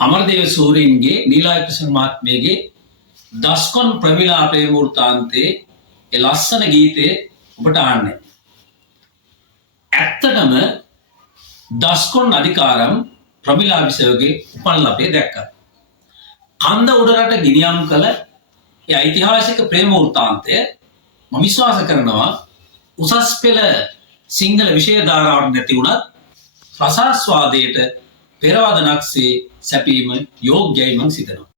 අමරදේව සූරීන්ගේ නීලායකසන් මහත්මියගේ දස්කොන් ප්‍රමිලාපේ වෘත්තාන්තයේ ඒ ලස්සන ගීතේ ඔබට අහන්නේ. ඇත්තටම දස්කොන් අධිකාරම් ප්‍රමිලාවිසයගේ උපන් ලපේ දැක්කා. කන්ද උඩරට ගිනියම් කළ ඒ ඓතිහාසික ප්‍රේම වෘත්තාන්තය මම විශ්වාස කරනවා උසස් පෙළ සිංහල විෂය ධාරාවට නැති වුණත් රසාස්වාදයට පෙරවදනක්සේ සැපීම යෝග්‍යයි මං සිතනවා.